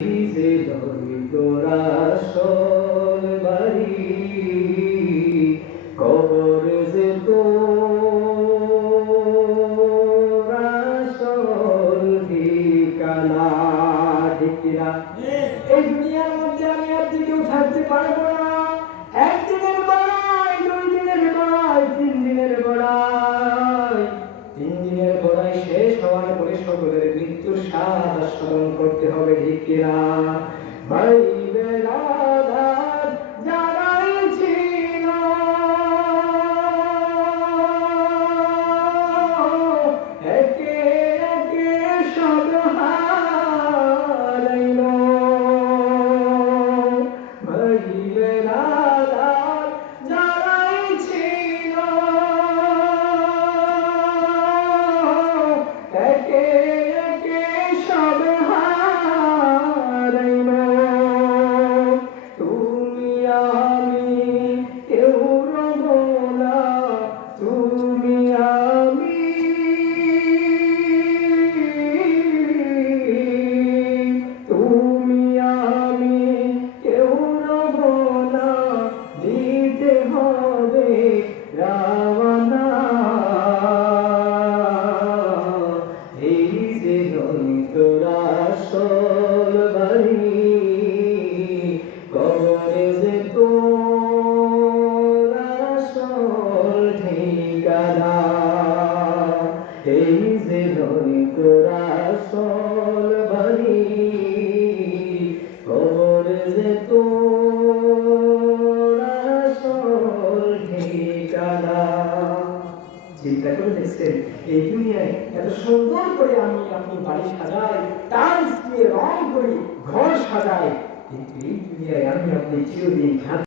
তোরা আসল বাড়ি কবর যে তোর আসল ঠিকানা। ঠিক কিনা? এই দুনিয়ার মধ্যে আমি আপনি কেউ থাকতে পারবো না। একদিনের বড়াই, 2 দিনের বড়াই, 3 দিনের বড়াই, 3 দিনের বড়াই শেষ হওয়ার পরে সকলের মৃত্যুর স্বাদ আস্বাদন করতে হবে। ঠিক কিনা? ভাই বেড়াদার যারাই ছিল একে একে সব হারাইল। ভাই বেড়াদার যারাই ছিল একে একে সব হারাইল। তুমি আমি কেউ রব না, তুমি আমি তুমি আমি কেউ রব না, দিতে হবে রাওয়ানা। এই যে তোরা আসল বাড়ি কবরে যে তোর আসল ঠিকানা। এই যে তোরা আসল বাড়ি কবরে যে তোর আসল ঠিকানা। চিন্তা করে দেখছেন এই দুনিয়ায় এত সুন্দর করে আমি আপনি বাড়ি সাজাই, টাইলস দিয়ে রং করি, ঘর সাজাই, কিন্তু এই দুনিয়ায় আমি আপনি চিরদিন